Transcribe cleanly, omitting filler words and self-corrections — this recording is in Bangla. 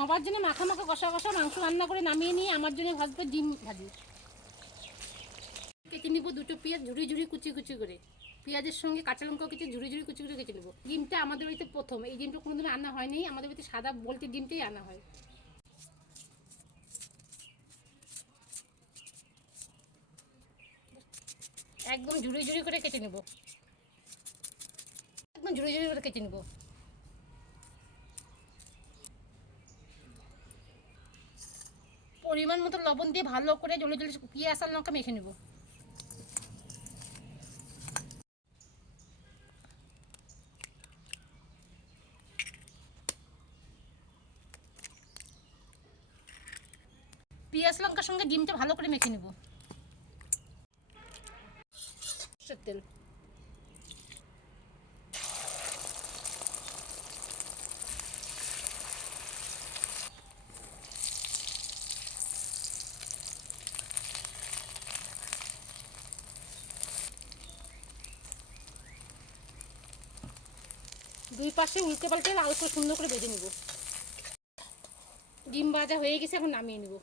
সবার জন্য মাখা মাখা কষা কষা মাংস রান্না করে নামিয়ে নিয়ে আমার জন্য ভাজবে ডিম ভাজি। কেটে নিব দুটো পেঁয়াজ ঝুড়ি ঝুড়ি কুচি কুচি করে, পেঁয়াজের সঙ্গে কাঁচা লঙ্কাও কেটে ঝুড়ি ঝুড়ি কুচি করে কেটে নেবো। ডিমটা আমাদের বাড়িতে প্রথম, এই ডিমটা কোনোদিন আনা হয়নি, আমাদের বাড়িতে সাদা বলতে ডিমটাই আনা হয়। একদম ঝুড়ি ঝুড়ি করে কেটে নেব, একদম ঝুড়ি ঝুড়ি করে কেটে নেব। পরিমাণ মতো লবণ দিয়ে ভালো করে জলে জলে পেঁয়াজ আর লঙ্কা মেখে নেব। পেঁয়াজ লঙ্কার সঙ্গে ডিমটা ভালো করে মেখে নেব। তেল, 2 পাশে উল্টে পাল্টে লাল করে সুন্দর করে ভেজে নেব। ডিম ভাজা হয়ে গেছে, এখন নামিয়ে নেব।